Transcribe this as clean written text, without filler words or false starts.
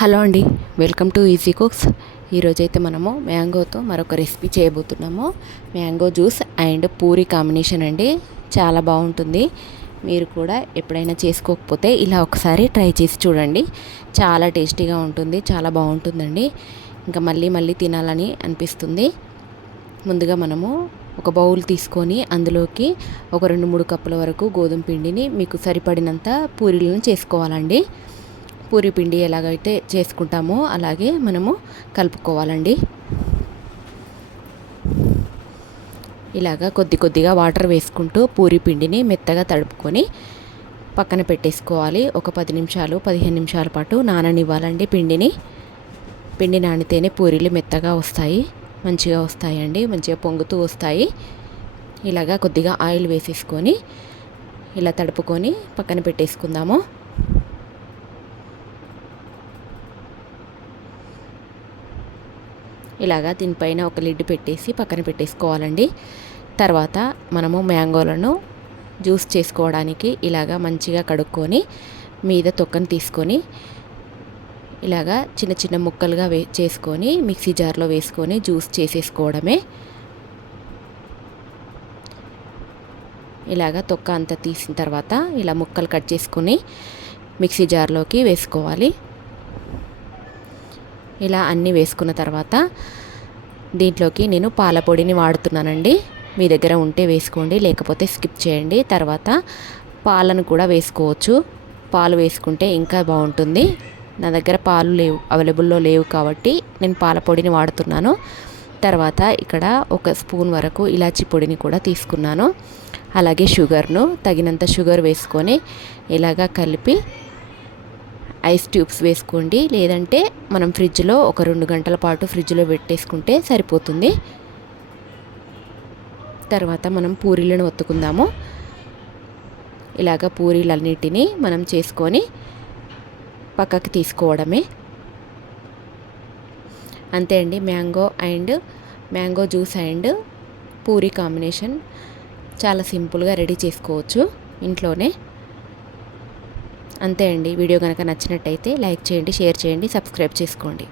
Hello అండి, welcome to easy cooks. ఈరోజైతే మనము మ్యాంగోతో మరొక రెసిపీ చేయబోతున్నాము. Mango juice and puri combination అండి. చాలా బాగుంటుంది. మీరు కూడా ఎప్పుడైనా చేసుకోకపోతే ఇలా ఒకసారి ట్రై చేసి చూడండి. చాలా టేస్టీగా ఉంటుంది, చాలా బాగుంటుందండి. ఇంకా మళ్ళీ మళ్ళీ తినాలని అనిపిస్తుంది. ముందుగా మనము ఒక బౌల్ తీసుకొని అందులోకి ఒక 2-3 కప్పుల వరకు గోధుమ పిండిని మీకు సరిపడినంత పూరీలను చేసుకోవాలండి. పూరి పిండి ఎలాగైతే చేసుకుంటామో అలాగే మనము కలుపుకోవాలండి. ఇలాగా కొద్ది కొద్దిగా వాటర్ వేసుకుంటూ పూరి పిండిని మెత్తగా తడుపుకొని పక్కన పెట్టేసుకోవాలి. ఒక 10 నిమిషాలు 15 నిమిషాల పాటు నాననివ్వాలండి పిండిని. పిండి నానితేనే పూరీలు మెత్తగా వస్తాయి, మంచిగా వస్తాయండి, మంచిగా పొంగుతూ వస్తాయి. ఇలాగా కొద్దిగా ఆయిల్ వేసేసుకొని ఇలా తడుపుకొని పక్కన పెట్టేసుకుందాము. ఇలాగా దీనిపైన ఒక లిడ్ పెట్టేసి పక్కన పెట్టేసుకోవాలండి. తర్వాత మనము మ్యాంగోలను జ్యూస్ చేసుకోవడానికి ఇలాగా మంచిగా కడుక్కొని మీద తొక్కను తీసుకొని ఇలాగా చిన్న చిన్న ముక్కలుగా చేసుకొని మిక్సీ జార్లో వేసుకొని జ్యూస్ చేసేసుకోవడమే. ఇలాగా తొక్క అంతా తీసిన తర్వాత ఇలా ముక్కలు కట్ చేసుకొని మిక్సీ జార్లోకి వేసుకోవాలి. ఇలా అన్నీ వేసుకున్న తర్వాత దీంట్లోకి నేను పాల పొడిని వాడుతున్నానండి. మీ దగ్గర ఉంటే వేసుకోండి, లేకపోతే స్కిప్ చేయండి. తర్వాత పాలను కూడా వేసుకోవచ్చు. పాలు వేసుకుంటే ఇంకా బాగుంటుంది. నా దగ్గర పాలు లేవు, అవైలబుల్లో లేవు కాబట్టి నేను పాల పొడిని వాడుతున్నాను. తర్వాత ఇక్కడ 1 స్పూన్ వరకు ఇలాచి పొడిని కూడా తీసుకున్నాను. అలాగే షుగర్ను తగినంత షుగర్ వేసుకొని ఇలాగా కలిపి ఐస్ ట్యూబ్స్ వేసుకోండి. లేదంటే మనం ఫ్రిడ్జ్లో ఒక 2 గంటల పాటు ఫ్రిడ్జ్లో పెట్టేసుకుంటే సరిపోతుంది. తర్వాత మనం పూరీలను ఒత్తుకుందాము. ఇలాగ పూరీలన్నిటినీ మనం చేసుకొని పక్కకి తీసుకోవడమే. అంతే అండి, mango juice and Puri combination చాలా సింపుల్గా రెడీ చేసుకోవచ్చు ఇంట్లోనే. అంతే అండి. వీడియో కనుక నచ్చినట్టయితే లైక్ చేయండి, షేర్ చేయండి, సబ్స్క్రైబ్ చేసుకోండి.